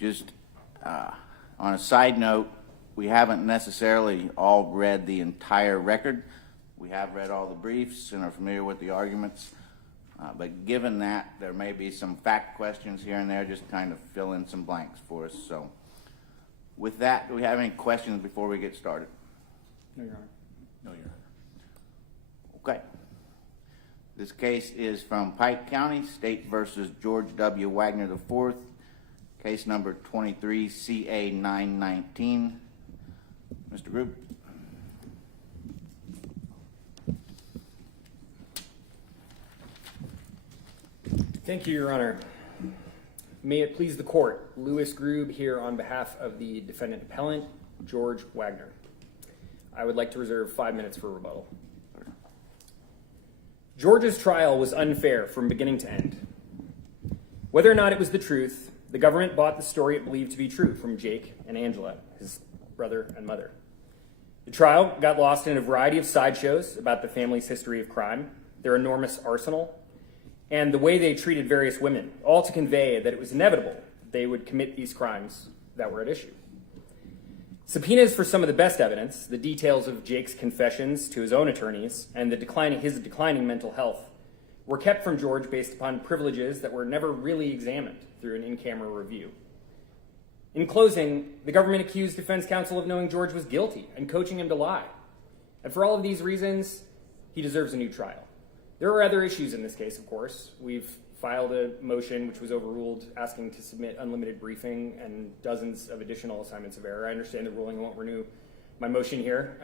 Just on a side note, we haven't necessarily all read the entire record. We have read all the briefs and are familiar with the arguments. But given that, there may be some fact questions here and there, just kind of fill in some blanks for us. So with that, do we have any questions before we get started? No, Your Honor. No, Your Honor. Okay. This case is from Pike County, State versus George W. Wagner IV, case number 23 CA 919. Mr. Group. Thank you, Your Honor. May it please the court, Louis Grube here on behalf of the defendant appellant, George Wagner. I would like to reserve 5 minutes for rebuttal. George's trial was unfair from beginning to end. Whether or not it was the truth, the government bought the story it believed to be true from Jake and Angela, his brother and mother. The trial got lost in a variety of sideshows about the family's history of crime, their enormous arsenal, and the way they treated various women, all to convey that it was inevitable they would commit these crimes that were at issue. Subpoenas for some of the best evidence, the details of Jake's confessions to his own attorneys and his declining mental health, were kept from George based upon privileges that were never really examined through an in-camera review. In closing, the government accused defense counsel of knowing George was guilty and coaching him to lie. And for all of these reasons, he deserves a new trial. There are other issues in this case, of course. We've filed a motion which was overruled asking to submit unlimited briefing and dozens of additional assignments of error. I understand the ruling won't renew my motion here.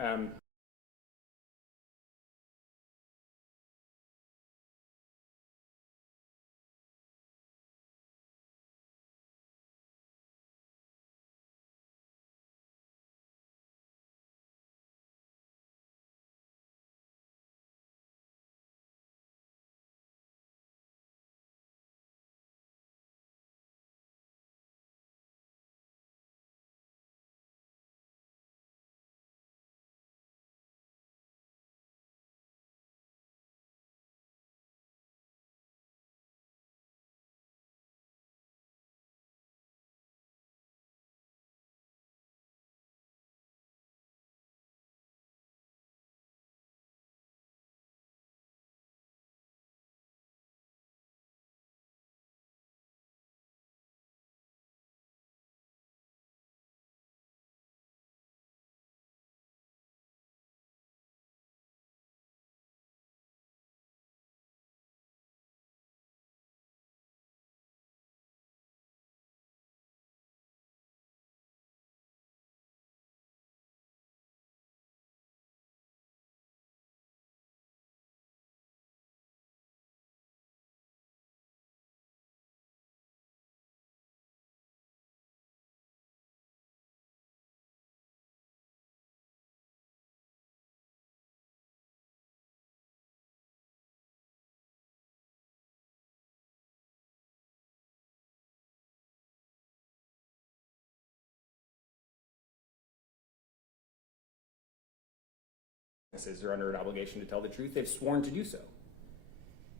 Are under an obligation to tell the truth. They've sworn to do so.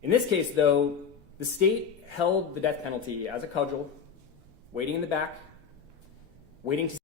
In this case, though, the state held the death penalty as a cudgel, waiting in the back, waiting to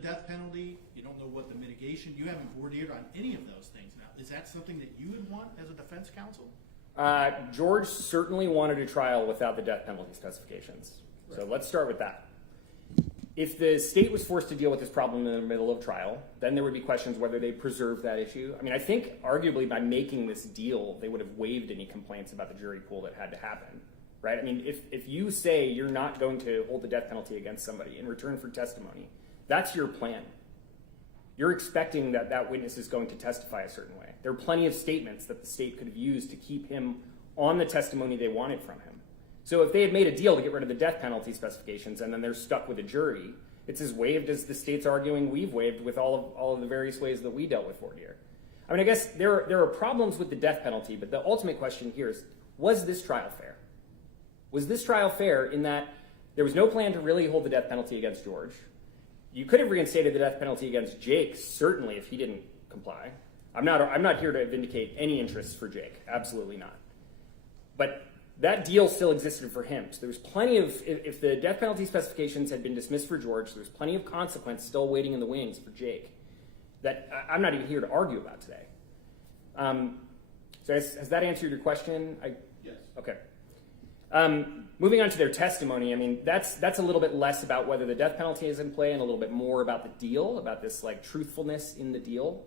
the death penalty, you don't know what the mitigation, you haven't voir dired on any of those things now. Is that something that you would want as a defense counsel? George certainly wanted a trial without the death penalty specifications. So let's start with that. If the state was forced to deal with this problem in the middle of trial, then there would be questions whether they preserve that issue. I mean, I think arguably by making this deal, they would have waived any complaints about the jury pool that had to happen, right? I mean, if you say you're not going to hold the death penalty against somebody in return for testimony, that's your plan. You're expecting that that witness is going to testify a certain way. There are plenty of statements that the state could have used to keep him on the testimony they wanted from him. So if they had made a deal to get rid of the death penalty specifications and then they're stuck with a jury, it's as waived as the state's arguing we've waived with all of the various ways that we dealt with voir dire. I mean, I guess there are problems with the death penalty, but the ultimate question here is, was this trial fair? Was this trial fair in that there was no plan to really hold the death penalty against George? You could have reinstated the death penalty against Jake, certainly, if he didn't comply. I'm not here to vindicate any interests for Jake. Absolutely not. But that deal still existed for him. So there was plenty of, if the death penalty specifications had been dismissed for George, there was plenty of consequence still waiting in the wings for Jake that I'm not even here to argue about today. So has that answered your question? Yes. Okay. Moving on to their testimony, I mean, that's a little bit less about whether the death penalty is in play and a little bit more about the deal, about this like truthfulness in the deal.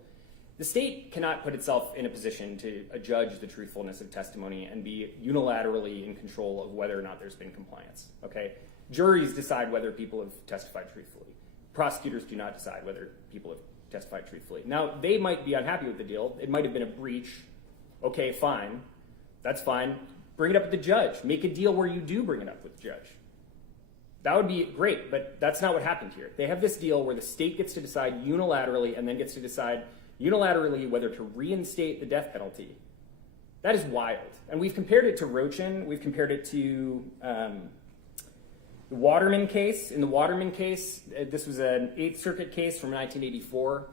The state cannot put itself in a position to adjudge the truthfulness of testimony and be unilaterally in control of whether or not there's been compliance, okay? Juries decide whether people have testified truthfully. Prosecutors do not decide whether people have testified truthfully. Now, they might be unhappy with the deal. It might have been a breach. Okay, fine. That's fine. Bring it up with the judge. Make a deal where you do bring it up with the judge. That would be great, but that's not what happened here. They have this deal where the state gets to decide unilaterally and then gets to decide unilaterally whether to reinstate the death penalty. That is wild. And we've compared it to Rochin. We've compared it to the Waterman case. In the Waterman case, this was an 8th Circuit case from 1984.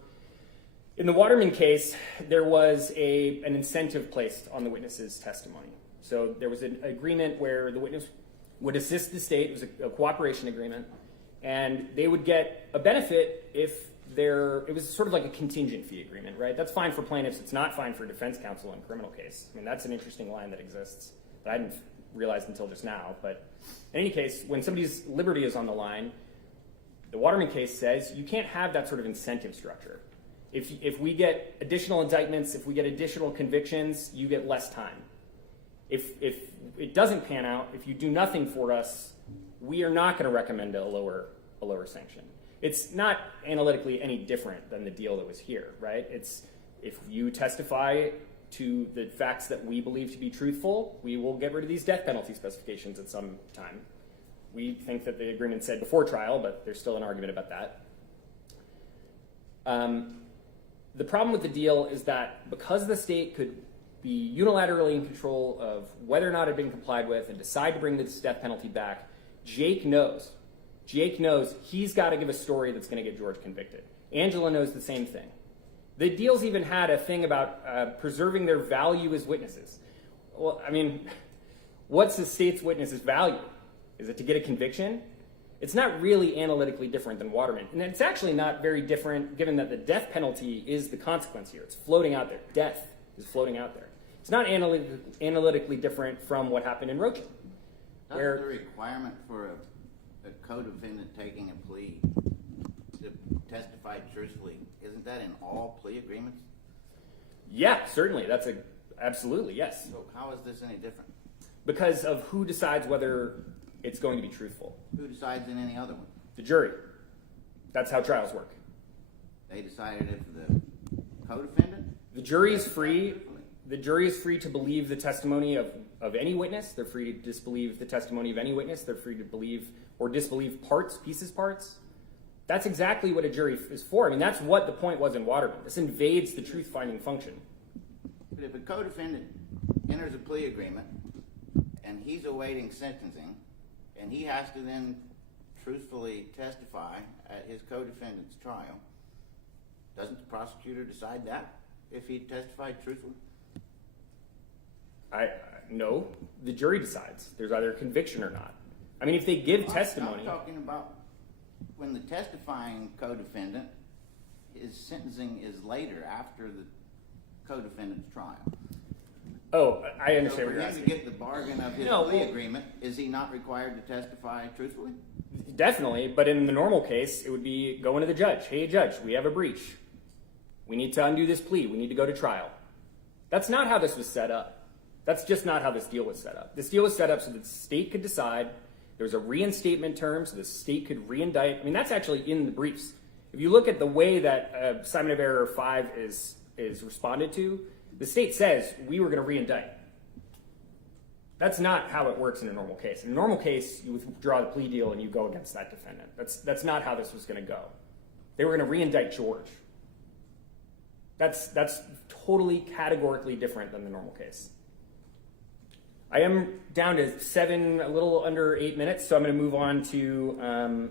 In the Waterman case, there was an incentive placed on the witness's testimony. So there was an agreement where the witness would assist the state. It was a cooperation agreement. And they would get a benefit if it was sort of like a contingent fee agreement, right? That's fine for plaintiffs. It's not fine for defense counsel in a criminal case. I mean, that's an interesting line that exists that I didn't realize until just now. But in any case, when somebody's liberty is on the line, the Waterman case says you can't have that sort of incentive structure. If we get additional indictments, if we get additional convictions, you get less time. If it doesn't pan out, if you do nothing for us, we are not going to recommend a lower sanction. It's not analytically any different than the deal that was here, right? It's if you testify to the facts that we believe to be truthful, we will get rid of these death penalty specifications at some time. We think that the agreement said before trial, but there's still an argument about that. The problem with the deal is that because the state could be unilaterally in control of whether or not it had been complied with and decide to bring this death penalty back, Jake knows he's got to give a story that's going to get George convicted. Angela knows the same thing. The deals even had a thing about preserving their value as witnesses. Well, I mean, what's the state's witness's value? Is it to get a conviction? It's not really analytically different than Waterman. And it's actually not very different given that the death penalty is the consequence here. It's floating out there. Death is floating out there. It's not analytically different from what happened in Rochin. Doesn't the requirement for a co-defendant taking a plea to testify truthfully, isn't that in all plea agreements? Yeah, certainly. Absolutely, yes. So how is this any different? Because of who decides whether it's going to be truthful. Who decides in any other one? The jury. That's how trials work. They decided if the co-defendant? The jury is free. The jury is free to believe the testimony of any witness. They're free to disbelieve the testimony of any witness. They're free to believe or disbelieve parts. That's exactly what a jury is for. I mean, that's what the point was in Waterman. This invades the truth-finding function. But if a co-defendant enters a plea agreement and he's awaiting sentencing and he has to then truthfully testify at his co-defendant's trial, doesn't the prosecutor decide that if he testified truthfully? No, the jury decides. There's either a conviction or not. I mean, if they give testimony... I'm talking about when the testifying co-defendant, his sentencing is later after the co-defendant's trial. Oh, I understand So what for you're him asking. to get the bargain of his No, plea well- agreement, is he not required to testify truthfully? Definitely, but in the normal case, it would be going to the judge. Hey, judge, we have a breach. We need to undo this plea. We need to go to trial. That's not how this was set up. That's just not how this deal was set up. This deal was set up so that the state could decide. There was a reinstatement term so the state could reindict. I mean, that's actually in the briefs. If you look at the way that assignment of error 5 is responded to, the state says we were going to reindict. That's not how it works in a normal case. In a normal case, you withdraw the plea deal and you go against that defendant. That's not how this was going to go. They were going to reindict George. That's totally categorically different than the normal case. I am down to a little under 8 minutes, so I'm going to move on to,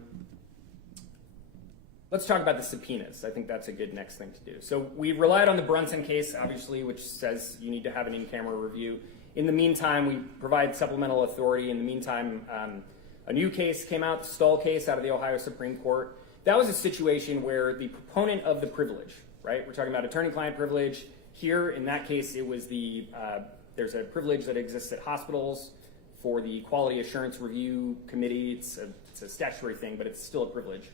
let's talk about the subpoenas. I think that's a good next thing to do. So we relied on the Brunson case, obviously, which says you need to have an in-camera review. In the meantime, we provide supplemental authority. In the meantime, a new case came out, the Stahl case out of the Ohio Supreme Court. That was a situation where the proponent of the privilege, right? We're talking about attorney-client privilege. Here, in that case, it was there's a privilege that exists at hospitals for the Quality Assurance Review Committee. It's a statutory thing, but it's still a privilege.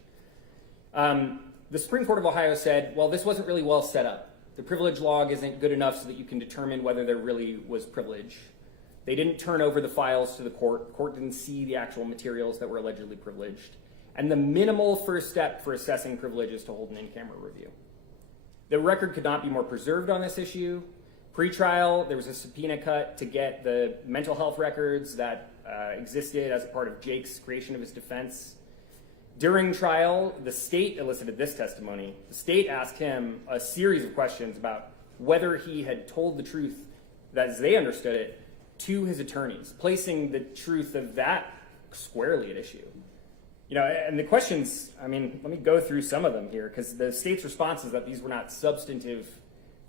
The Supreme Court of Ohio said, well, this wasn't really well set up. The privilege log isn't good enough so that you can determine whether there really was privilege. They didn't turn over the files to the court. The court didn't see the actual materials that were allegedly privileged. And the minimal first step for assessing privilege is to hold an in-camera review. The record could not be more preserved on this issue. Pre-trial, there was a subpoena cut to get the mental health records that existed as a part of Jake's creation of his defense. During trial, the state elicited this testimony. The state asked him a series of questions about whether he had told the truth, as they understood it, to his attorneys, placing the truth of that squarely at issue. You know, and the questions, I mean, let me go through some of them here, because the state's response is that these were not substantive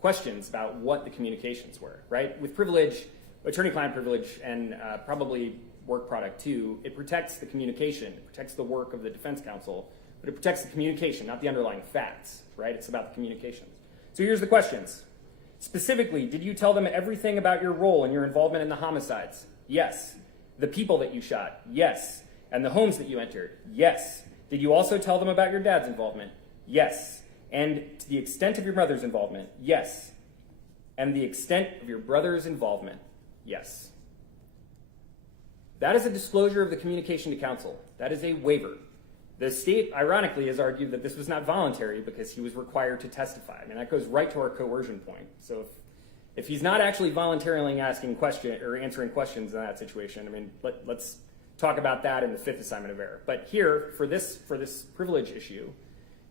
questions about what the communications were, right? With privilege, attorney-client privilege, and probably work product too, it protects the communication, it protects the work of the defense counsel, but it protects the communication, not the underlying facts, right? It's about the communications. So here's the questions. Specifically, did you tell them everything about your role and your involvement in the homicides? Yes. The people that you shot? Yes. And the homes that you entered? Yes. Did you also tell them about your dad's involvement? Yes. And to the extent of your brother's involvement? Yes. And the extent of your brother's involvement? Yes. That is a disclosure of the communication to counsel. That is a waiver. The state, ironically, has argued that this was not voluntary because he was required to testify. I mean, that goes right to our coercion point. So if he's not actually voluntarily asking questions or answering questions in that situation, I mean, let's talk about that in the fifth assignment of error. But here, for this privilege issue,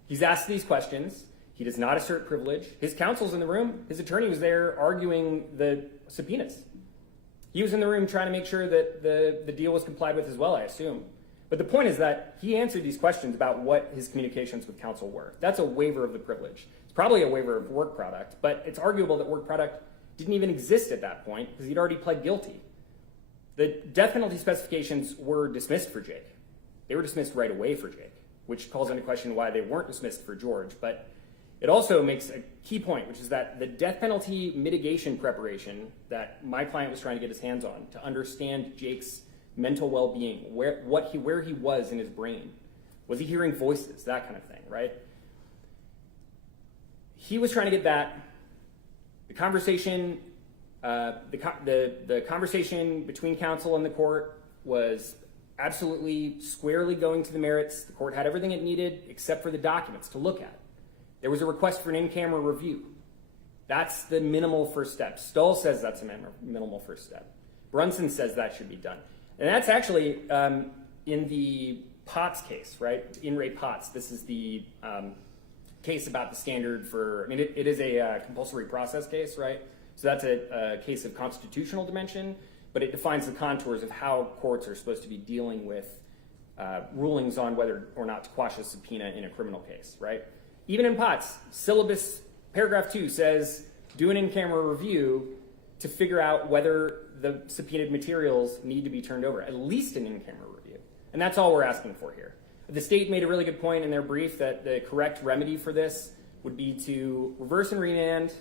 he's asked these questions. He does not assert privilege. His counsel's in the room. His attorney was there arguing the subpoenas. He was in the room trying to make sure that the deal was complied with as well, I assume. But the point is that he answered these questions about what his communications with counsel were. That's a waiver of the privilege. It's probably a waiver of work product, but it's arguable that work product didn't even exist at that point because he'd already pled guilty. The death penalty specifications were dismissed for Jake. They were dismissed right away for Jake, which calls into question why they weren't dismissed for George. But it also makes a key point, which is that the death penalty mitigation preparation that my client was trying to get his hands on to understand Jake's mental well-being, where he was in his brain. Was he hearing voices? That kind of thing, right? He was trying to get that. The conversation, the conversation between counsel and the court was absolutely squarely going to the merits. The court had everything it needed except for the documents to look at. There was a request for an in-camera review. That's the minimal first step. Stahl says that's a minimal first step. Brunson says that should be done. And that's actually in the Potts case, right? In Ray Potts. This is the case about the standard for, I mean, it is a compulsory process case, right? So that's a case of constitutional dimension, but it defines the contours of how courts are supposed to be dealing with rulings on whether or not to quash a subpoena in a criminal case, right? Even in Potts, syllabus paragraph 2 says, do an in-camera review to figure out whether the subpoenaed materials need to be turned over, at least an in-camera review. And that's all we're asking for here. The state made a really good point in their brief that the correct remedy for this would be to reverse and remand,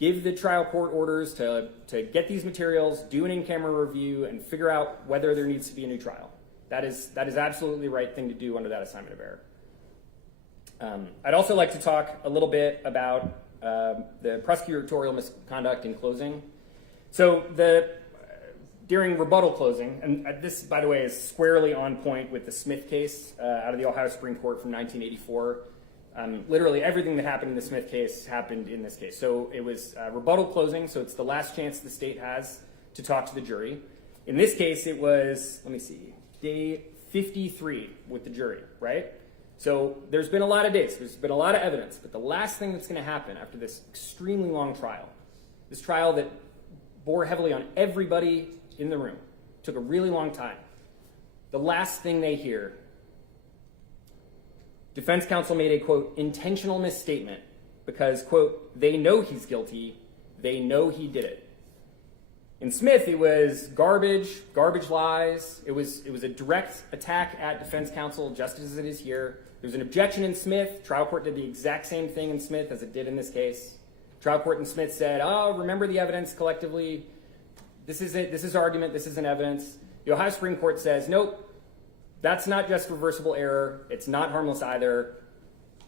give the trial court orders to get these materials, do an in-camera review, and figure out whether there needs to be a new trial. That is absolutely the right thing to do under that assignment of error. I'd also like to talk a little bit about the prosecutorial misconduct in closing. So during rebuttal closing, and this, by the way, is squarely on point with the Smith case out of the Ohio Supreme Court from 1984. Literally everything that happened in the Smith case happened in this case. So it was rebuttal closing, so it's the last chance the state has to talk to the jury. In this case, it was, let me see, day 53 with the jury, right? So there's been a lot of days, there's been a lot of evidence, but the last thing that's going to happen after this extremely long trial, this trial that bore heavily on everybody in the room, took a really long time, the last thing they hear, defense counsel made a, quote, intentional misstatement because, quote, they know he's guilty, they know he did it. In Smith, it was garbage lies. It was a direct attack at defense counsel, just as it is here. There was an objection in Smith. Trial court did the exact same thing in Smith as it did in this case. Trial court in Smith said, oh, remember the evidence collectively. This is it. This is argument. This isn't evidence. The Ohio Supreme Court says, nope, that's not just reversible error. It's not harmless either.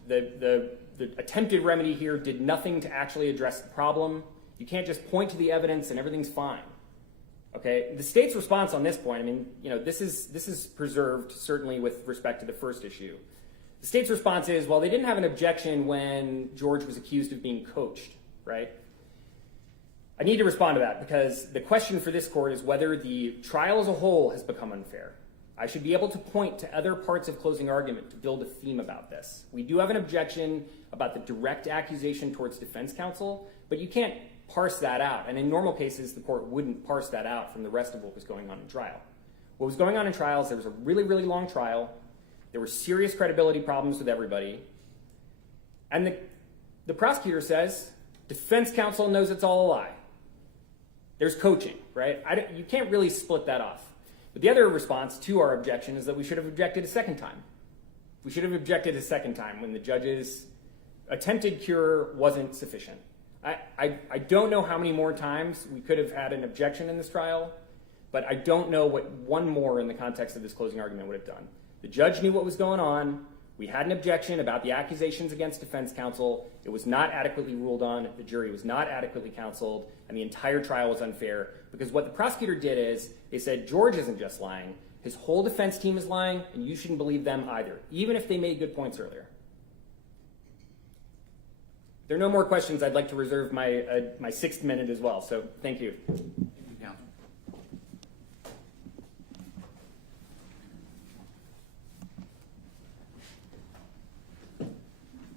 The attempted remedy here did nothing to actually address the problem. You can't just point to the evidence and everything's fine. Okay, the state's response on this point, I mean, this is preserved certainly with respect to the first issue. The state's response is, well, they didn't have an objection when George was accused of being coached, right? I need to respond to that because the question for this court is whether the trial as a whole has become unfair. I should be able to point to other parts of closing argument to build a theme about this. We do have an objection about the direct accusation towards defense counsel, but you can't parse that out. And in normal cases, the court wouldn't parse that out from the rest of what was going on in trial. What was going on in trial is there was a really, really long trial. There were serious credibility problems with everybody. And the prosecutor says, defense counsel knows it's all a lie. There's coaching, right? You can't really split that off. But the other response to our objection is that we should have objected a second time. We should have objected a second time when the judge's attempted cure wasn't sufficient. I don't know how many more times we could have had an objection in this trial, but I don't know what one more in the context of this closing argument would have done. The judge knew what was going on. We had an objection about the accusations against defense counsel. It was not adequately ruled on. The jury was not adequately counseled, and the entire trial was unfair because what the prosecutor did is they said George isn't just lying. His whole defense team is lying, and you shouldn't believe them either, even if they made good points earlier. If there are no more questions, I'd like to reserve my sixth minute as well, so thank you. Thank you, counsel.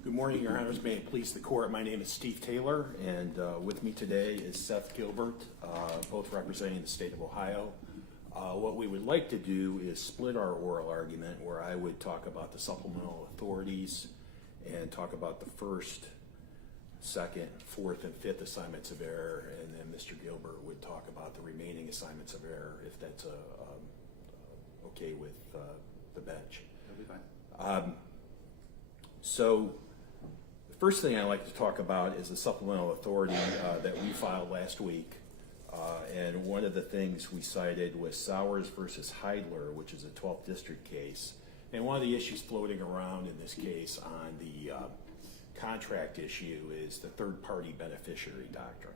Good morning, Your Honors. May it please the court. My name is Steve Taylor, and with me today is Seth Gilbert, both representing the state of Ohio. What we would like to do is split our oral argument where I would talk about the supplemental authorities and talk about the first, second, fourth, and fifth assignments of error, and then Mr. Gilbert would talk about the remaining assignments of error, if that's okay with the bench. That'll be fine. So the first thing I'd like to talk about is the supplemental authority that we filed last week. And one of the things we cited was Sowers versus Heidler, which is a 12th district case. And one of the issues floating around in this case on the contract issue is the third-party beneficiary doctrine.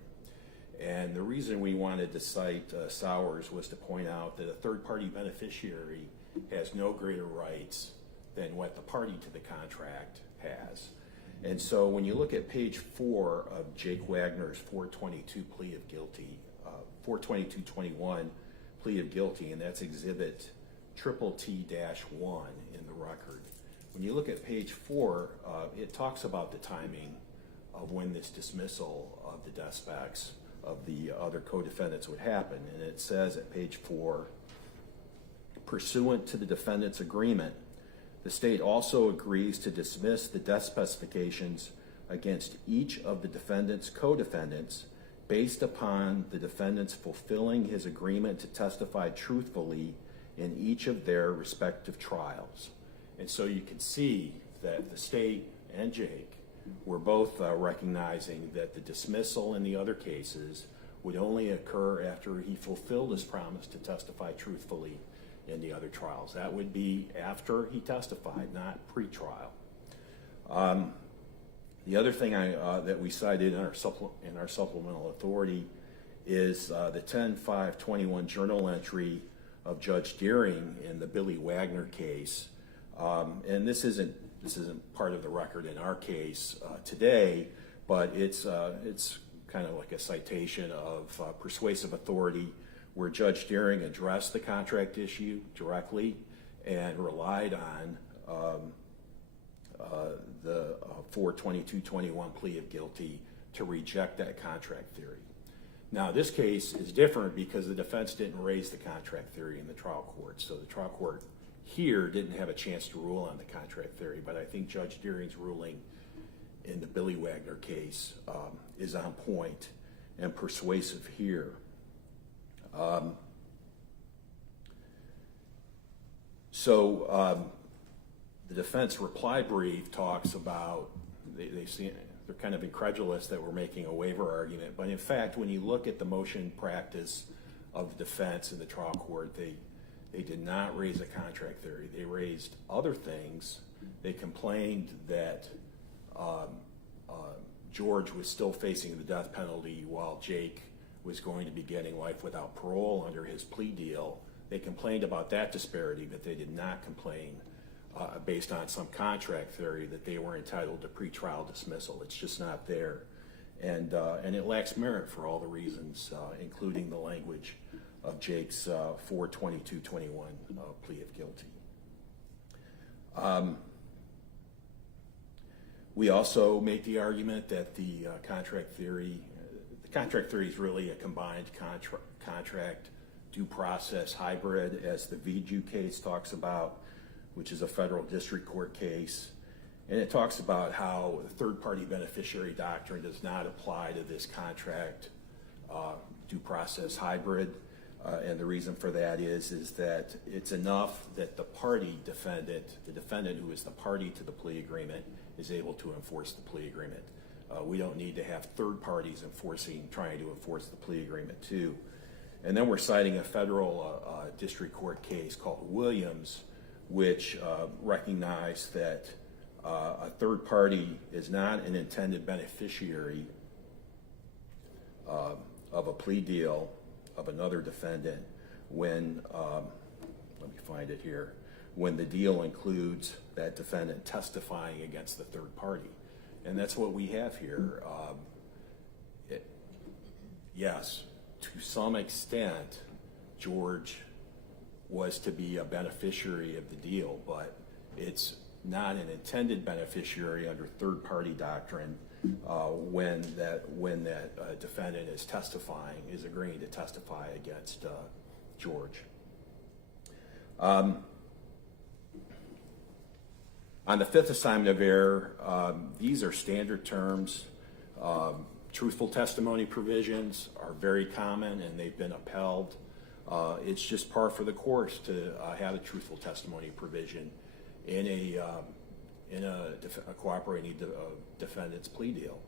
And the reason we wanted to cite Sowers was to point out that a third-party beneficiary has no greater rights than what the party to the contract has. And so when you look at page 4 of Jake Wagner's 422 plea of guilty, 422-21 plea of guilty, and that's exhibit T-1 in the record. When you look at page 4, it talks about the timing of when this dismissal of the death specs of the other co-defendants would happen. And it says at page 4, pursuant to the defendant's agreement, the state also agrees to dismiss the death specifications against each of the defendant's co-defendants based upon the defendants fulfilling his agreement to testify truthfully in each of their respective trials. And so you can see that the state and Jake were both recognizing that the dismissal in the other cases would only occur after he fulfilled his promise to testify truthfully in the other trials. That would be after he testified, not pre-trial. The other thing that we cited in our supplemental authority is the 10-5-21 journal entry of Judge Deering in the Billy Wagner case. And this isn't part of the record in our case today, but it's kind of like a citation of persuasive authority where Judge Deering addressed the contract issue directly and relied on the 422-21 plea of guilty to reject that contract theory. Now, this case is different because the defense didn't raise the contract theory in the trial court. So the trial court here didn't have a chance to rule on the contract theory, but I think Judge Deering's ruling in the Billy Wagner case is on point and persuasive here. The defense reply brief talks about, they're kind of incredulous that we're making a waiver argument, but in fact, when you look at the motion practice of the defense in the trial court, they did not raise a contract theory. They raised other things. They complained that George was still facing the death penalty while Jake was going to be getting life without parole under his plea deal. They complained about that disparity, but they did not complain based on some contract theory that they were entitled to pretrial dismissal. It's just not there. And it lacks merit for all the reasons, including the language of Jake's 422-21 plea of guilty. We also make the argument that the contract theory is really a combined contract due process hybrid, as the Viju case talks about, which is a federal district court case. And it talks about how the third-party beneficiary doctrine does not apply to this contract due process hybrid. And the reason for that is that it's enough that the defendant who is the party to the plea agreement, is able to enforce the plea agreement. We don't need to have third parties trying to enforce the plea agreement too. And then we're citing a federal district court case called Williams, which recognized that a third party is not an intended beneficiary of a plea deal of another defendant when, let me find it here, when the deal includes that defendant testifying against the third party. And that's what we have here. Yes, to some extent, George was to be a beneficiary of the deal, but it's not an intended beneficiary under third-party doctrine when that defendant is agreeing to testify against George. On the fifth assignment of error, these are standard terms. Truthful testimony provisions are very common and they've been upheld. It's just par for the course to have a truthful testimony provision in a cooperating defendant's plea deal.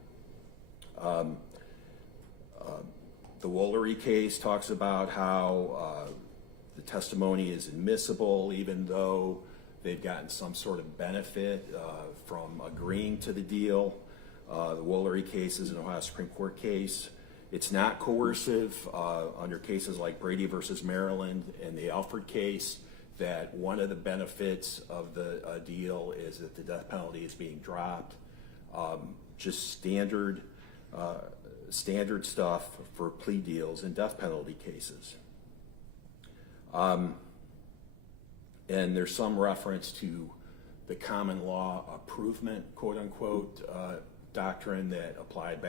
The Woolery case talks about how the testimony is admissible even though they've gotten some sort of benefit from agreeing to the deal. The Woolery case is an Ohio Supreme Court case. It's not coercive under cases like Brady versus Maryland and the Alford case, that one of the benefits of the deal is that the death penalty is being dropped. Just standard stuff for plea deals and death penalty cases. And there's some reference to the common law approvement, quote unquote, doctrine that applied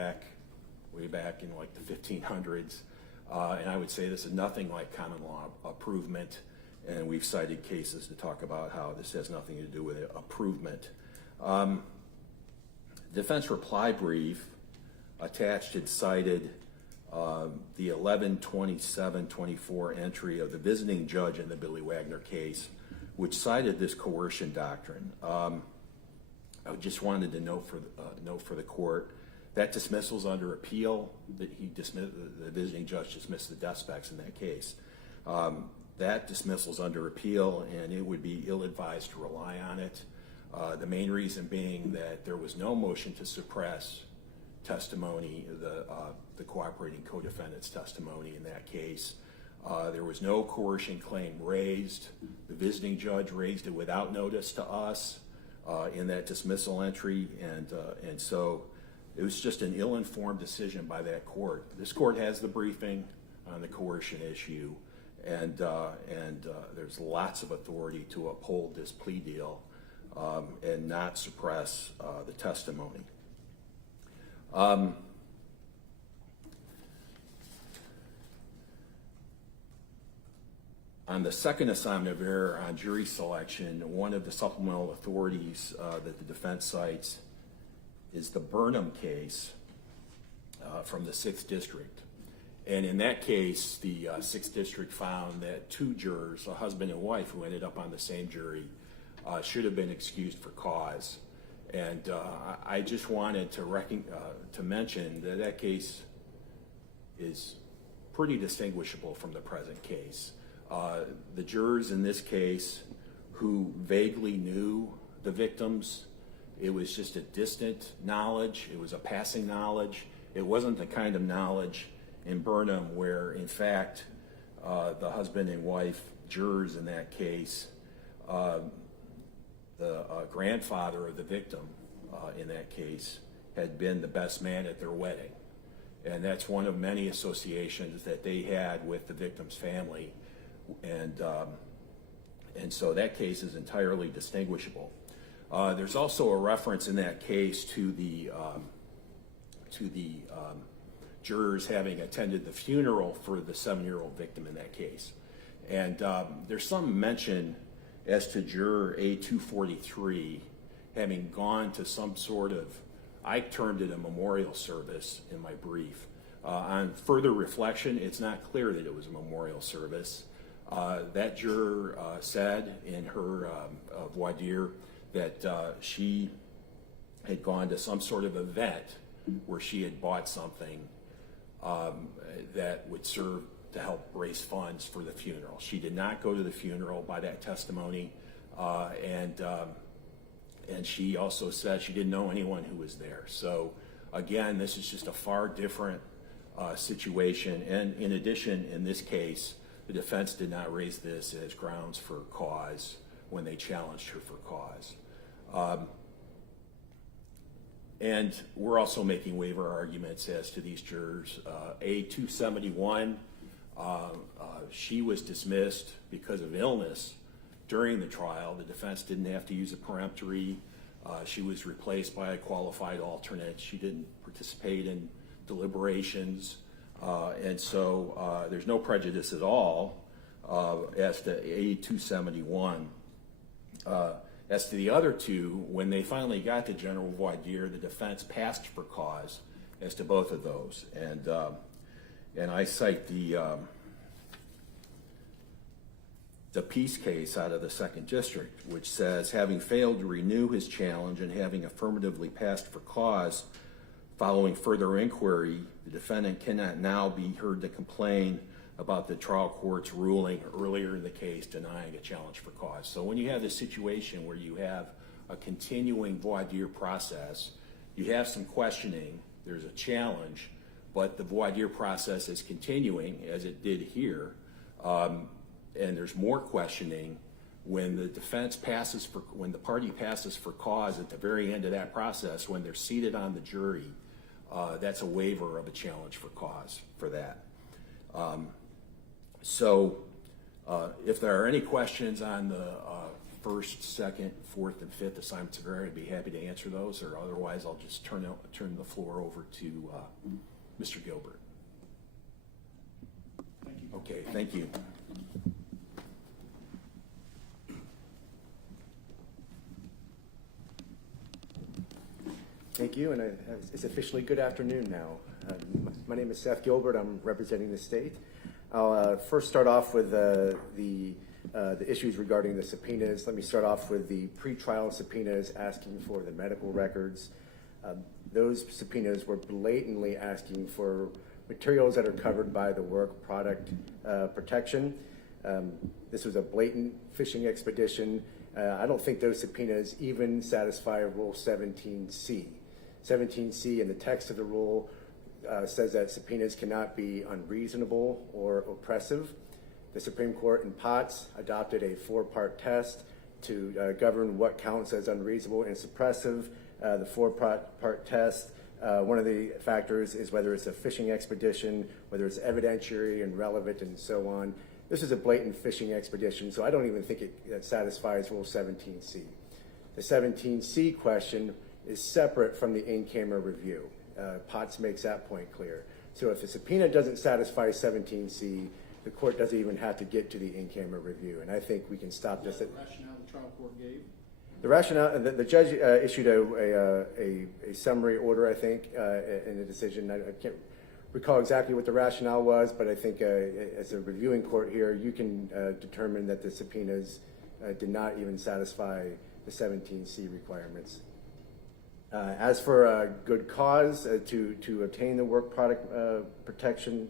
way back in like the 1500s. And I would say this is nothing like common law approvement. And we've cited cases to talk about how this has nothing to do with approvement. Defense reply brief attached and cited the 11/27/24 entry of the visiting judge in the Billy Wagner case, which cited this coercion doctrine. I just wanted to note for the court that dismissal's under appeal. That the visiting judge dismissed the death specs in that case. That dismissal's under appeal, and it would be ill-advised to rely on it. The main reason being that there was no motion to suppress testimony, the cooperating co-defendant's testimony in that case. There was no coercion claim raised. The visiting judge raised it without notice to us in that dismissal entry, and so it was just an ill-informed decision by that court. This court has the briefing on the coercion issue, and there's lots of authority to uphold this plea deal and not suppress the testimony. On the second assignment of error on jury selection, one of the supplemental authorities that the defense cites is the Burnham case from the 6th District. And in that case, the 6th District found that 2 jurors, a husband and wife who ended up on the same jury, should have been excused for cause. And I just wanted to mention that that case is pretty distinguishable from the present case. The jurors in this case who vaguely knew the victims, it was just a distant knowledge, it was a passing knowledge. It wasn't the kind of knowledge in Burnham where, in fact, the husband and wife jurors in that case, the grandfather of the victim in that case had been the best man at their wedding. And that's one of many associations that they had with the victim's family. And so that case is entirely distinguishable. There's also a reference in that case to the jurors having attended the funeral for the 7-year-old victim in that case. And there's some mention as to juror A243 having gone to some sort of, I termed it a memorial service in my brief. On further reflection, it's not clear that it was a memorial service. That juror said in her voir dire that she had gone to some sort of event where she had bought something that would serve to help raise funds for the funeral. She did not go to the funeral by that testimony, and she also said she didn't know anyone who was there. So again, this is just a far different situation. And in addition, in this case, the defense did not raise this as grounds for cause when they challenged her for cause. And we're also making waiver arguments as to these jurors. A271, she was dismissed because of illness during the trial. The defense didn't have to use a peremptory. She was replaced by a qualified alternate. She didn't participate in deliberations. And so there's no prejudice at all as to A271. As to the other two, when they finally got to general voir dire, the defense passed for cause as to both of those. And I cite the Peace case out of the 2nd District, which says, having failed to renew his challenge and having affirmatively passed for cause, following further inquiry, the defendant cannot now be heard to complain about the trial court's ruling earlier in the case denying a challenge for cause. So when you have this situation where you have a continuing voir dire process, you have some questioning, there's a challenge, but the voir dire process is continuing as it did here, and there's more questioning when the defense passes for, when the party passes for cause at the very end of that process, when they're seated on the jury, that's a waiver of a challenge for cause for that. So if there are any questions on the first, second, fourth, and fifth assignments of error, I'd be happy to answer those, or otherwise I'll just turn the floor over to Mr. Gilbert. Thank you. Okay, thank you. Thank you, and it's officially good afternoon now. My name is Seth Gilbert. I'm representing the state. I'll first start off with the the issues regarding the subpoenas. Let me start off with the pretrial subpoenas asking for the medical records. Those subpoenas were blatantly asking for materials that are covered by the work product protection. This was a blatant fishing expedition. I don't think those subpoenas even satisfy Rule 17C. 17C in the text of the rule says that subpoenas cannot be unreasonable or oppressive. The Supreme Court in Potts adopted a 4-part test to govern what counts as unreasonable and suppressive. The 4-part test, one of the factors is whether it's a fishing expedition, whether it's evidentiary and relevant and so on. This is a blatant fishing expedition, so I don't even think it satisfies Rule 17C. The 17C question is separate from the in-camera review. Potts makes that point clear. So if the subpoena doesn't satisfy 17C, the court doesn't even have to get to the in-camera review, and I think we can stop this. The rationale the trial court gave? The rationale, the judge issued a summary order, I think, in the decision. I can't recall exactly what the rationale was, but I think as a reviewing court here, you can determine that the subpoenas did not even satisfy the 17C requirements. As for good cause to obtain the work product protection,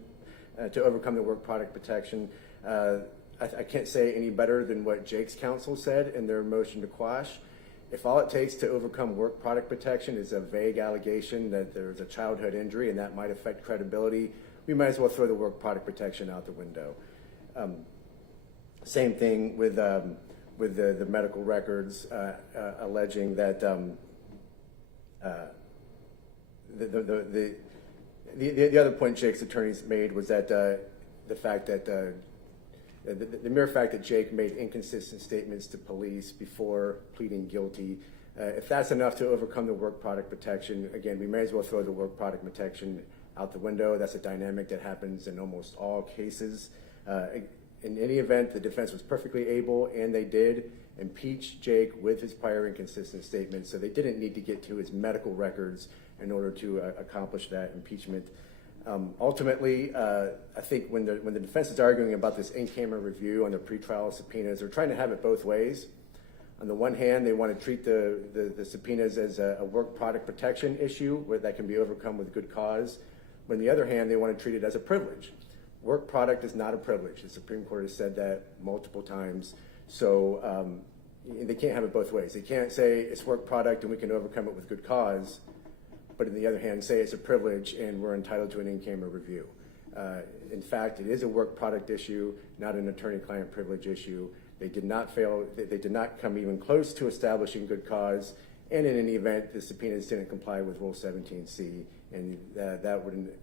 to overcome the work product protection, I can't say any better than what Jake's counsel said in their motion to quash. If all it takes to overcome work product protection is a vague allegation that there's a childhood injury and that might affect credibility, we might as well throw the work product protection out the window. Same thing with the medical records alleging that the other point Jake's attorneys made was that the fact that the mere fact that Jake made inconsistent statements to police before pleading guilty, if that's enough to overcome the work product protection, again, we may as well throw the work product protection out the window. That's a dynamic that happens in almost all cases. In any event, the defense was perfectly able, and they did impeach Jake with his prior inconsistent statements, so they didn't need to get to his medical records in order to accomplish that impeachment. Ultimately, I think when the defense is arguing about this in-camera review on the pretrial subpoenas, they're trying to have it both ways. On the one hand, they want to treat the subpoenas as a work product protection issue where that can be overcome with good cause. But on the other hand, they want to treat it as a privilege. Work product is not a privilege. The Supreme Court has said that multiple times. So they can't have it both ways. They can't say it's work product and we can overcome it with good cause, but on the other hand, say it's a privilege and we're entitled to an in-camera review. In fact, it is a work product issue, not an attorney-client privilege issue. They did not fail. They did not come even close to establishing good cause, and in any event, the subpoenas didn't comply with Rule 17C, and that would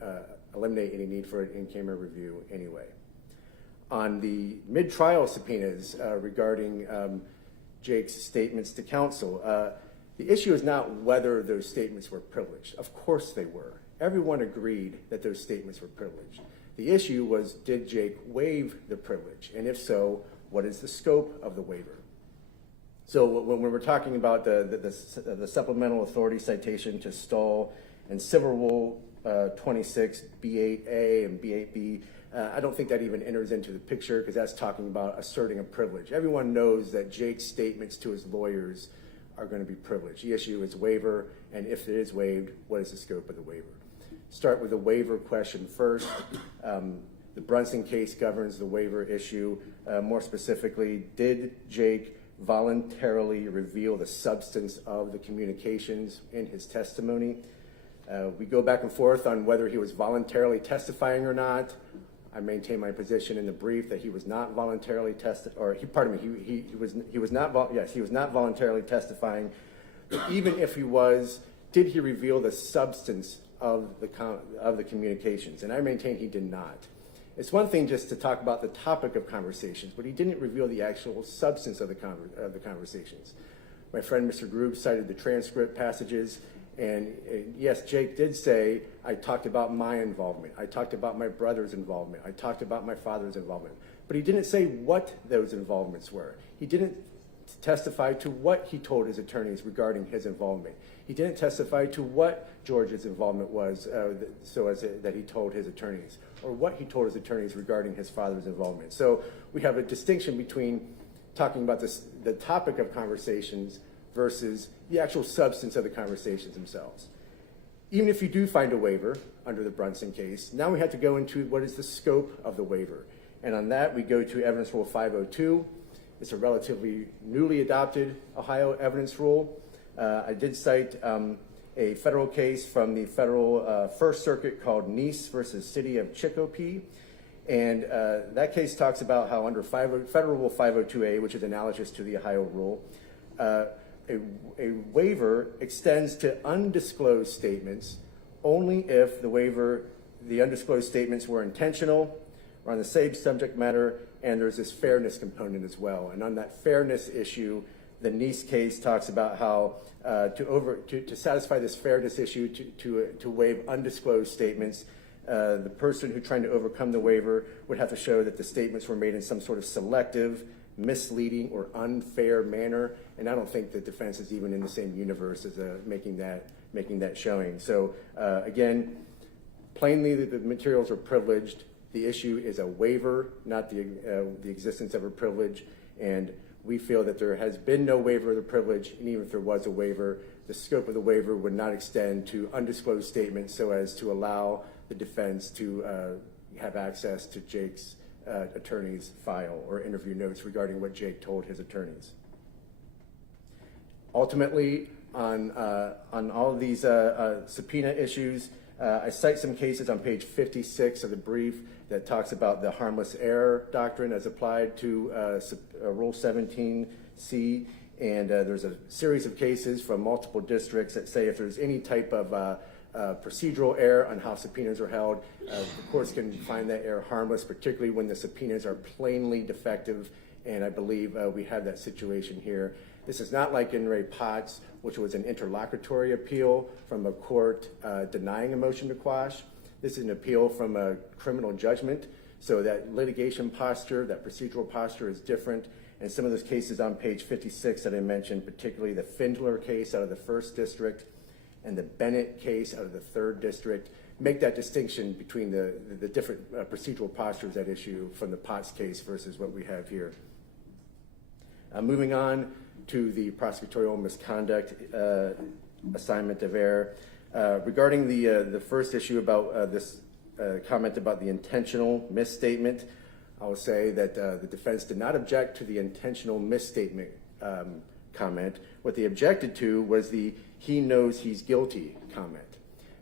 eliminate any need for an in-camera review anyway. On the mid-trial subpoenas regarding Jake's statements to counsel, the issue is not whether those statements were privileged. Of course they were. Everyone agreed that those statements were privileged. The issue was, did Jake waive the privilege? And if so, what is the scope of the waiver? So when we're talking about the supplemental authority citation to Stahl and Civil Rule 26, B8A and B8B, I don't think that even enters into the picture because that's talking about asserting a privilege. Everyone knows that Jake's statements to his lawyers are going to be privileged. The issue is waiver, and if it is waived, what is the scope of the waiver? Start with the waiver question first. The Brunson case governs the waiver issue. More specifically, did Jake voluntarily reveal the substance of the communications in his testimony? We go back and forth on whether he was voluntarily testifying or not. I maintain my position in the brief that he was not voluntarily he was not voluntarily testifying. But even if he was, did he reveal the substance of the communications? And I maintain he did not. It's one thing just to talk about the topic of conversations, but he didn't reveal the actual substance of the conversations. My friend Mr. Grube cited the transcript passages. And yes, Jake did say, I talked about my involvement. I talked about my brother's involvement. I talked about my father's involvement. But he didn't say what those involvements were. He didn't testify to what he told his attorneys regarding his involvement. He didn't testify to what George's involvement was, that he told his attorneys, or what he told his attorneys regarding his father's involvement. So we have a distinction between talking about the topic of conversations versus the actual substance of the conversations themselves. Even if you do find a waiver under the Brunson case, now we have to go into what is the scope of the waiver. And on that, we go to Evidence Rule 502. It's a relatively newly adopted Ohio evidence rule. I did cite a federal case from the federal First Circuit called Neese versus City of Chicopee. And that case talks about how under Federal Rule 502A, which is analogous to the Ohio rule, a waiver extends to undisclosed statements only if the undisclosed statements were intentional, or on the same subject matter, and there's this fairness component as well. And on that fairness issue, the Neese case talks about how to satisfy this fairness issue, to waive undisclosed statements, the person who's trying to overcome the waiver would have to show that the statements were made in some sort of selective, misleading, or unfair manner. And I don't think the defense is even in the same universe as making that showing. So again, plainly the materials are privileged. The issue is a waiver, not the existence of a privilege. And we feel that there has been no waiver of the privilege, and even if there was a waiver, the scope of the waiver would not extend to undisclosed statements so as to allow the defense to have access to Jake's attorney's file or interview notes regarding what Jake told his attorneys. Ultimately, on all of these subpoena issues, I cite some cases on page 56 of the brief that talks about the harmless error doctrine as applied to Rule 17C. And there's a series of cases from multiple districts that say if there's any type of procedural error on how subpoenas are held, the courts can find that error harmless, particularly when the subpoenas are plainly defective. And I believe we have that situation here. This is not like in Ray Potts, which was an interlocutory appeal from a court denying a motion to quash. This is an appeal from a criminal judgment. So that litigation posture, that procedural posture is different. And some of those cases on page 56 that I mentioned, particularly the Findler case out of the 1st District and the Bennett case out of the 3rd District, make that distinction between the different procedural postures at issue from the Potts case versus what we have here. Moving on to the prosecutorial misconduct assignment of error. Regarding the first issue about this comment about the intentional misstatement, I will say that the defense did not object to the intentional misstatement comment. What they objected to was the "he knows he's guilty" comment.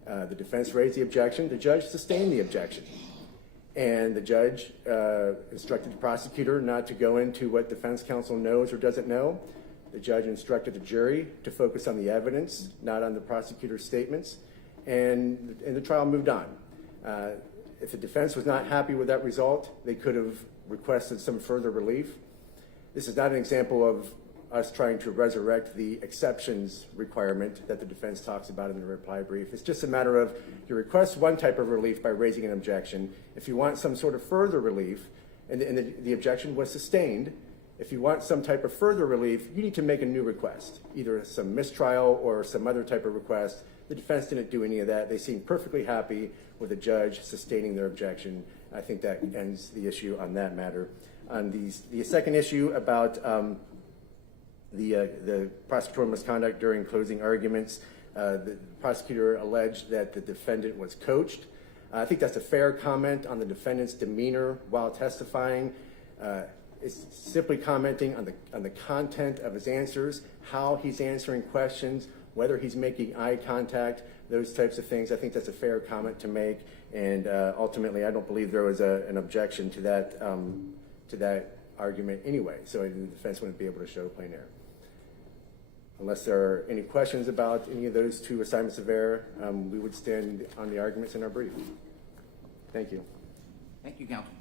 The defense raised the objection. The judge sustained the objection. And the judge instructed the prosecutor not to go into what defense counsel knows or doesn't know. The judge instructed the jury to focus on the evidence, not on the prosecutor's statements. And the trial moved on. If the defense was not happy with that result, they could have requested some further relief. This is not an example of us trying to resurrect the exceptions requirement that the defense talks about in the reply brief. It's just a matter of you request one type of relief by raising an objection. If you want some sort of further relief, and the objection was sustained, if you want some type of further relief, you need to make a new request, either some mistrial or some other type of request. The defense didn't do any of that. They seemed perfectly happy with the judge sustaining their objection. I think that ends the issue on that matter. On the second issue about the prosecutorial misconduct during closing arguments, the prosecutor alleged that the defendant was coached. I think that's a fair comment on the defendant's demeanor while testifying. It's simply commenting on the content of his answers, how he's answering questions, whether he's making eye contact, those types of things. I think that's a fair comment to make, and ultimately, I don't believe there was an objection to that argument anyway. So the defense wouldn't be able to show plain error. Unless there are any questions about any of those two assignments of error, we would stand on the arguments in our brief. Thank you. Thank you, counsel.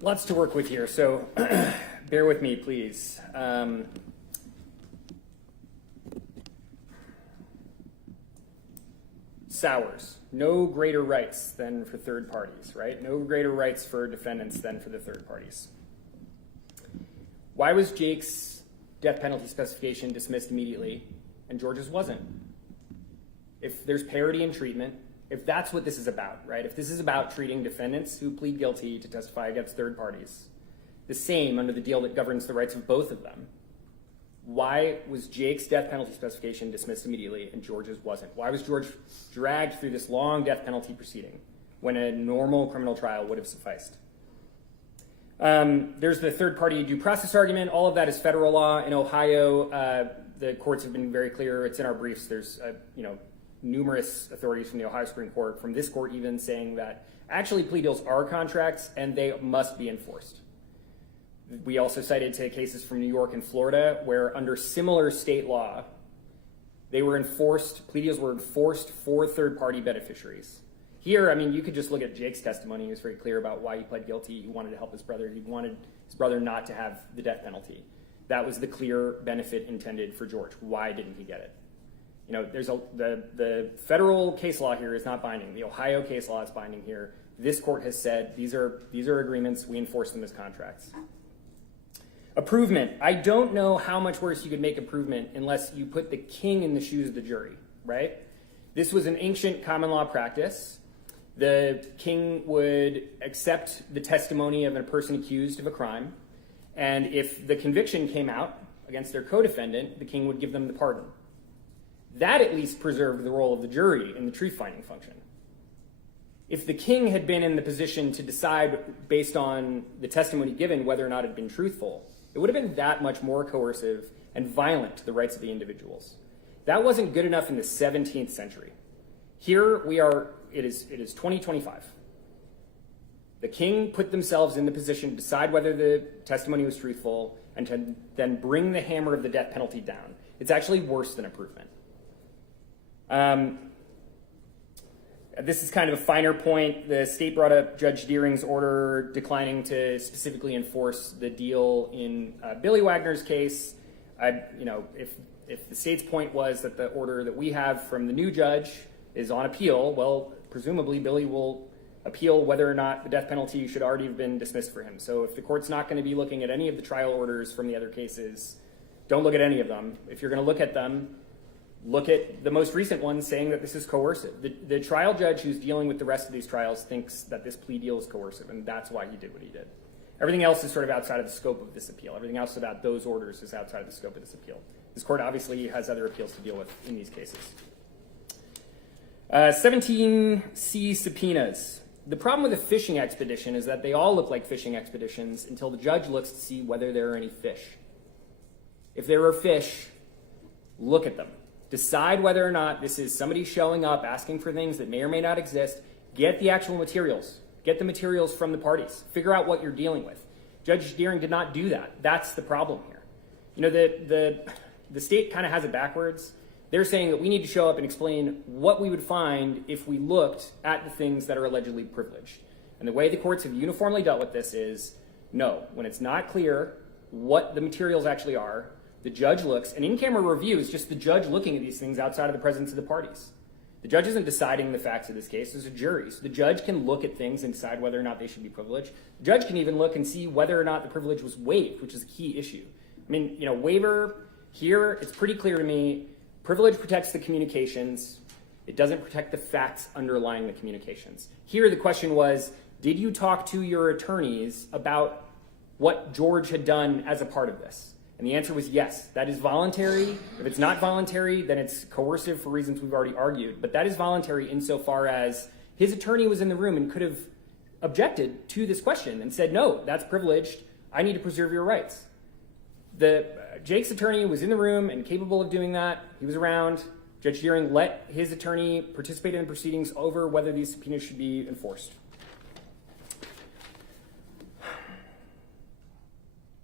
Lots to work with here, so bear with me, please. Sowers, no greater rights than for third parties, right? No greater rights for defendants than for the third parties. Why was Jake's death penalty specification dismissed immediately and George's wasn't? If there's parity in treatment, if that's what this is about, right? If this is about treating defendants who plead guilty to testify against third parties the same under the deal that governs the rights of both of them, why was Jake's death penalty specification dismissed immediately and George's wasn't? Why was George dragged through this long death penalty proceeding when a normal criminal trial would have sufficed? There's the third-party due process argument. All of that is federal law. In Ohio, the courts have been very clear. It's in our briefs. There's numerous authorities from the Ohio Supreme Court, from this court even, saying that actually plea deals are contracts and they must be enforced. We also cited to cases from New York and Florida where under similar state law, they were enforced, plea deals were enforced for third-party beneficiaries. Here, I mean, you could just look at Jake's testimony. He was very clear about why he pled guilty. He wanted to help his brother. He wanted his brother not to have the death penalty. That was the clear benefit intended for George. Why didn't he get it? You know, the federal case law here is not binding. The Ohio case law is binding here. This court has said these are agreements. We enforce them as contracts. Approvement. I don't know how much worse you could make approvement unless you put the king in the shoes of the jury, right? This was an ancient common law practice. The king would accept the testimony of a person accused of a crime, and if the conviction came out against their co-defendant, the king would give them the pardon. That at least preserved the role of the jury in the truth-finding function. If the king had been in the position to decide based on the testimony given whether or not it had been truthful, it would have been that much more coercive and violent to the rights of the individuals. That wasn't good enough in the 17th century. Here we are, it is 2025. The king put themselves in the position to decide whether the testimony was truthful and to then bring the hammer of the death penalty down. It's actually worse than approvement. This is kind of a finer point. The state brought up Judge Deering's order declining to specifically enforce the deal in Billy Wagner's case. If the state's point was that the order that we have from the new judge is on appeal, well, presumably Billy will appeal whether or not the death penalty should already have been dismissed for him. So if the court's not going to be looking at any of the trial orders from the other cases, don't look at any of them. If you're going to look at them, look at the most recent one saying that this is coercive. The trial judge who's dealing with the rest of these trials thinks that this plea deal is coercive, and that's why he did what he did. Everything else is sort of outside of the scope of this appeal. Everything else about those orders is outside of the scope of this appeal. This court obviously has other appeals to deal with in these cases. 17C subpoenas. The problem with a fishing expedition is that they all look like fishing expeditions until the judge looks to see whether there are any fish. If there are fish, look at them. Decide whether or not this is somebody showing up asking for things that may or may not exist. Get the actual materials. Get the materials from the parties. Figure out what you're dealing with. Judge Deering did not do that. That's the problem here. You know, the state kind of has it backwards. They're saying that we need to show up and explain what we would find if we looked at the things that are allegedly privileged. And the way the courts have uniformly dealt with this is, no, when it's not clear what the materials actually are, the judge looks, and in-camera review is just the judge looking at these things outside of the presence of the parties. The judge isn't deciding the facts of this case. There's a jury. So the judge can look at things and decide whether or not they should be privileged. The judge can even look and see whether or not the privilege was waived, which is a key issue. I mean, you know, waiver here, it's pretty clear to me, privilege protects the communications. It doesn't protect the facts underlying the communications. Here, the question was, did you talk to your attorneys about what George had done as a part of this? And the answer was yes. That is voluntary. If it's not voluntary, then it's coercive for reasons we've already argued. But that is voluntary insofar as his attorney was in the room and could have objected to this question and said, no, that's privileged. I need to preserve your rights. Jake's attorney was in the room and capable of doing that. He was around. Judge Deering let his attorney participate in the proceedings over whether these subpoenas should be enforced.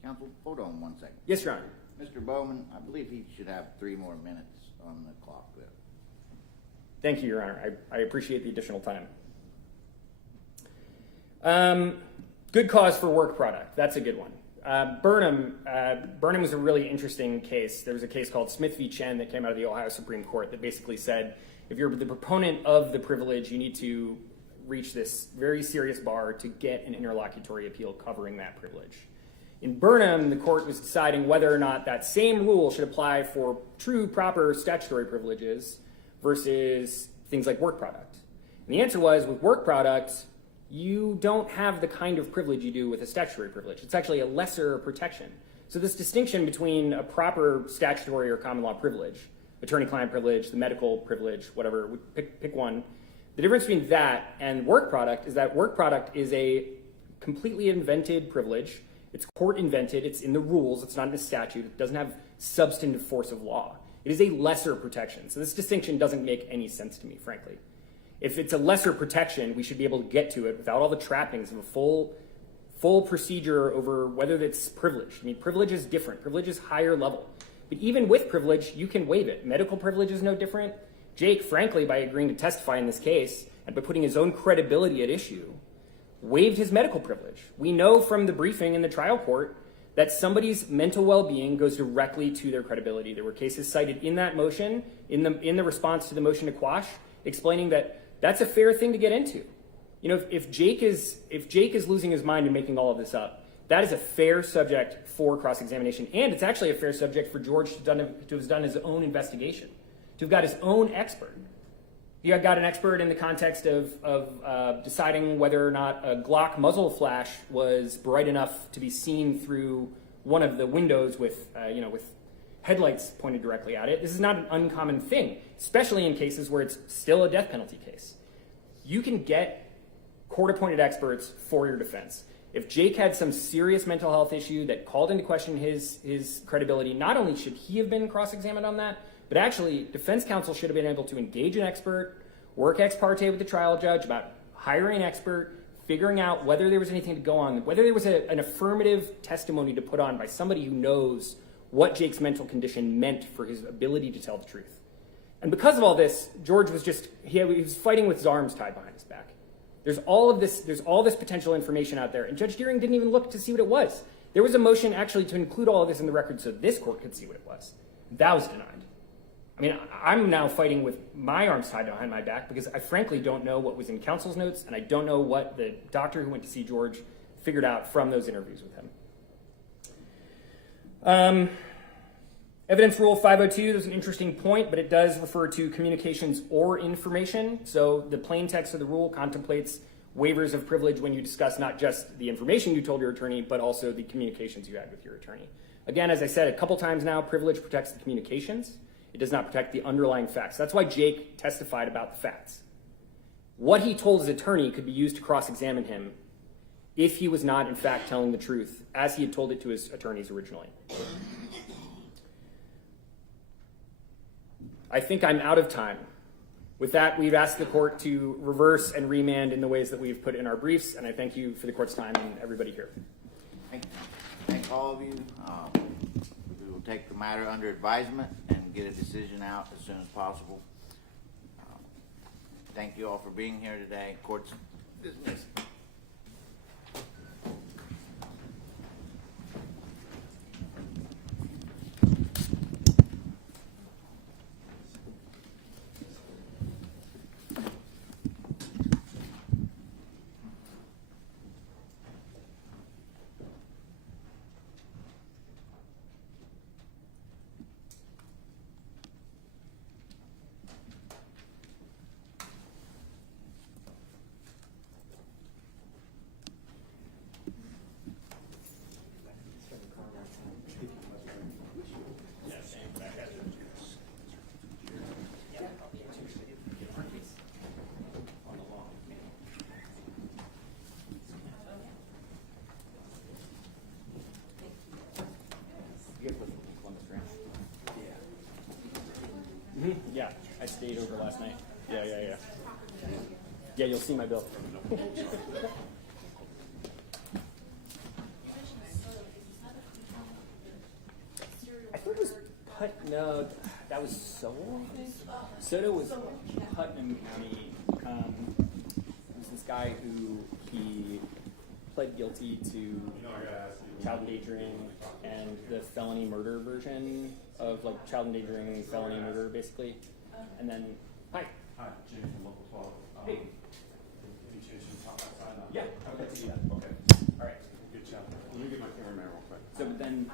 Counsel, hold on 1 second. Yes, Your Honor. Mr. Bowman, I believe he should have 3 more minutes on the clock there. Thank you, Your Honor. I appreciate the additional time. Good cause for work product. That's a good one. Burnham was a really interesting case. There was a case called Smith v. Chen that came out of the Ohio Supreme Court that basically said If you're the proponent of the privilege, you need to reach this very serious bar to get an interlocutory appeal covering that privilege. In Burnham, the court was deciding whether or not that same rule should apply for true, proper statutory privileges versus things like work product. And the answer was, with work product, you don't have the kind of privilege you do with a statutory privilege. It's actually a lesser protection. So this distinction between a proper statutory or common law privilege, attorney-client privilege, the medical privilege, whatever, pick one. The difference between that and work product is that work product is a completely invented privilege. It's court invented. It's in the rules. It's not in the statute. It doesn't have substantive force of law. It is a lesser protection. So this distinction doesn't make any sense to me, frankly. If it's a lesser protection, we should be able to get to it without all the trappings of a full procedure over whether it's privileged. I mean, privilege is different. Privilege is higher level. But even with privilege, you can waive it. Medical privilege is no different. Jake, frankly, by agreeing to testify in this case and by putting his own credibility at issue, waived his medical privilege. We know from the briefing in the trial court that somebody's mental well-being goes directly to their credibility. There were cases cited in that motion, in the response to the motion to quash, explaining that that's a fair thing to get into. You know, if Jake is losing his mind and making all of this up, that is a fair subject for cross-examination, and it's actually a fair subject for George to have done his own investigation, to have got his own expert. You got an expert in the context of deciding whether or not a Glock muzzle flash was bright enough to be seen through one of the windows with headlights pointed directly at it. This is not an uncommon thing, especially in cases where it's still a death penalty case. You can get court-appointed experts for your defense. If Jake had some serious mental health issue that called into question his credibility, not only should he have been cross-examined on that, but actually defense counsel should have been able to engage an expert, work ex parte with the trial judge about hiring an expert, figuring out whether there was anything to go on, whether there was an affirmative testimony to put on by somebody who knows what Jake's mental condition meant for his ability to tell the truth. And because of all this, George was he was fighting with his arms tied behind his back. There's all this potential information out there, and Judge Deering didn't even look to see what it was. There was a motion actually to include all of this in the record so this court could see what it was. That was denied. I mean, I'm now fighting with my arms tied behind my back because I frankly don't know what was in counsel's notes, and I don't know what the doctor who went to see George figured out from those interviews with him. Evidence Rule 502, there's an interesting point, but it does refer to communications or information. So the plain text of the rule contemplates waivers of privilege when you discuss not just the information you told your attorney, but also the communications you had with your attorney. Again, as I said a couple times now, privilege protects the communications. It does not protect the underlying facts. That's why Jake testified about the facts. What he told his attorney could be used to cross-examine him if he was not, in fact, telling the truth, as he had told it to his attorneys originally. I think I'm out of time. With that, we've asked the court to reverse and remand in the ways that we've put in our briefs, and I thank you for the court's time and everybody here. Thank all of you. We will take the matter under advisement and get a decision out as soon as possible. Thank you all for being here today. Court's dismissed. Yeah, I stayed over last night. Yeah. Yeah, you'll see my bill. I think it was no, that was Sowell, I think. Soto was Putnam County. It was this guy who he pled guilty to child endangering and the felony murder version of like child endangering felony murder, basically. And then, hi. Hi, James from Local 12. Hey. Any chance you can talk outside now? Yeah, I'd like to do that. Okay. All right. Good job. Let me get my cameraman real quick. So then,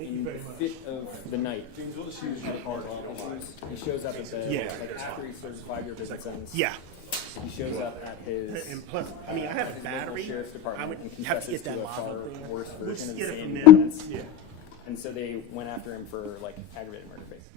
in the fit of the night, James, we'll just use your card if you don't mind. he shows up at the, Yeah. like after he serves a 5-year visit sentence. Yeah. He shows up at his. And plus, I mean, I have a his battery. local sheriff's department I would and have to confesses get that a lava far thing. worse We'll version just of the get it same from there. offense. Yeah. And so they went after him for like aggravated murder, basically.